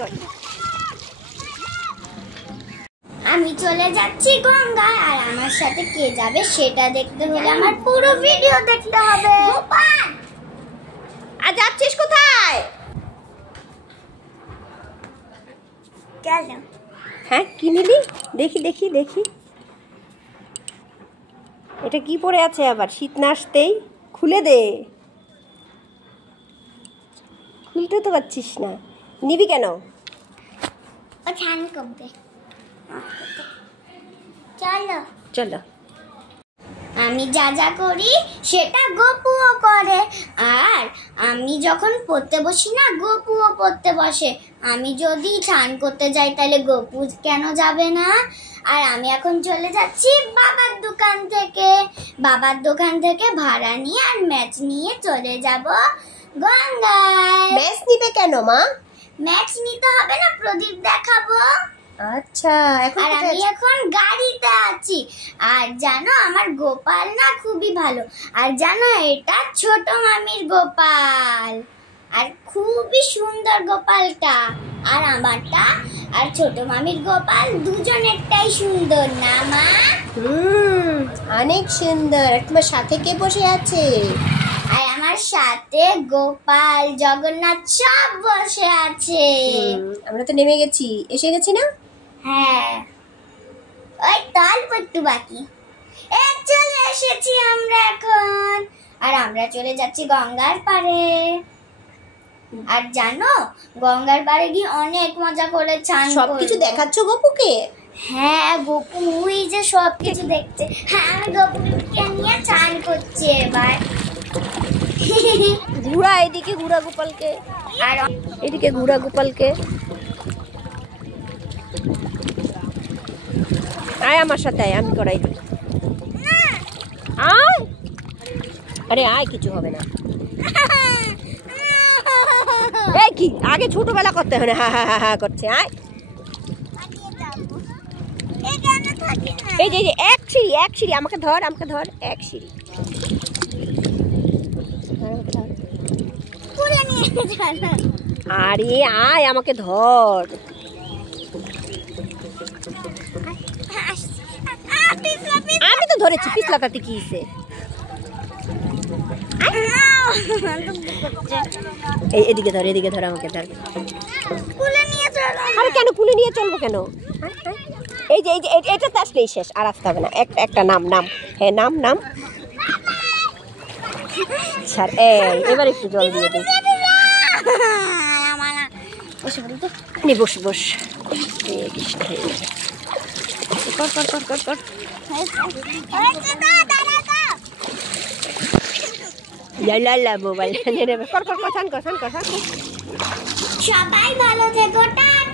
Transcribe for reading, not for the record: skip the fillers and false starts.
কর। আমি চলে যাচ্ছি গঙ্গায়, আর আমার সাথে কে যাবে সেটা দেখতে হলে আমার পুরো ভিডিও দেখতে হবে। আর যাচ্ছিস কোথায়? চলো। হ্যাঁ কি নিলি? দেখি দেখি দেখি, এটা কি পরে আছে আবার? শীত না আসতেই খুলে দে। খুলতে তো পারছিস না, নিবি কেন? ও ছান করবে। চলো চলো। আমি যা যা করি সেটা গপুও করে, আর আমি যখন পড়তে বসি না গপুও পড়তে বসে। আমি যদি স্নান করতে যাই তাহলে গপু কেন যাবে না? আর আমি এখন চলে যাচ্ছি বাবার দোকান থেকে ভাড়া নিয়ে আর ম্যাচ নিয়ে চলে যাব গঙ্গায়। ম্যাচ নিবে কেন মা? ম্যাচ নিতে হবে না, প্রদীপ দেখাবো। আচ্ছা, এখন আর আমি এখন গাড়িতে আছি। আর জানো আমার গোপাল না খুবই ভালো। আর জানো এটা ছোট মামির গোপাল, আর খুবই সুন্দর গোপালটা। আর আমারটা আর ছোট মামির গোপাল দুজনেরটাই সুন্দর না মা? অনেক সুন্দর। তোমার সাথে কে বসে আছে? আর আমার সাথে গোপাল জগন্নাথ সব বসে আছে। আমরা তো নেমে গেছি, এসে গেছি না? হ্যাঁ, ওই অল্প একটু বাকি। চলে এসেছি আমরা এখন, আর আমরা চলে যাচ্ছি গঙ্গার পাড়ে। আর জানো গঙ্গার পাড়ে গিয়ে অনেক মজা করে চান করব। সবকিছু দেখাচ্ছ গপুকে? হ্যাঁ, গপু ওই যে সবকিছু দেখছে। হ্যাঁ, আমি গপুকে নিয়ে চান করছি এবার। ঘুরা এদিকে, ঘুরা গোপালকে, আর এদিকে ঘুরা গোপালকে। আয় আমার সাথে, আয়, আমি করাই দিই। আয়, আরে আয়, কিছু হবে না। এই কি আগে ছোটবেলা করতে হয় না, হ্যাঁ হ্যাঁ হ্যাঁ হ্যাঁ করছে। আয়, এই যে এক সিঁড়ি, আমাকে ধর, এক সিঁড়ি। আরে আয়, আমাকে ধর। আমি তো ধরেছি, পিছলাটাতে কি হইছে? এদিকে ধর, আমাকে ধর। আরে কেন কুলে নিয়ে চলবো কেন? এই যে এটা তো আসলেই শেষ, আর আসতে হবে না। একটা নাম, হ্যাঁ নাম। ছাড়, এবার একটু জল দিয়ে দিই। বস। কৃষ্ণ, কর। মোবাইল কর। সবাই ভালো থেকো, টাটা।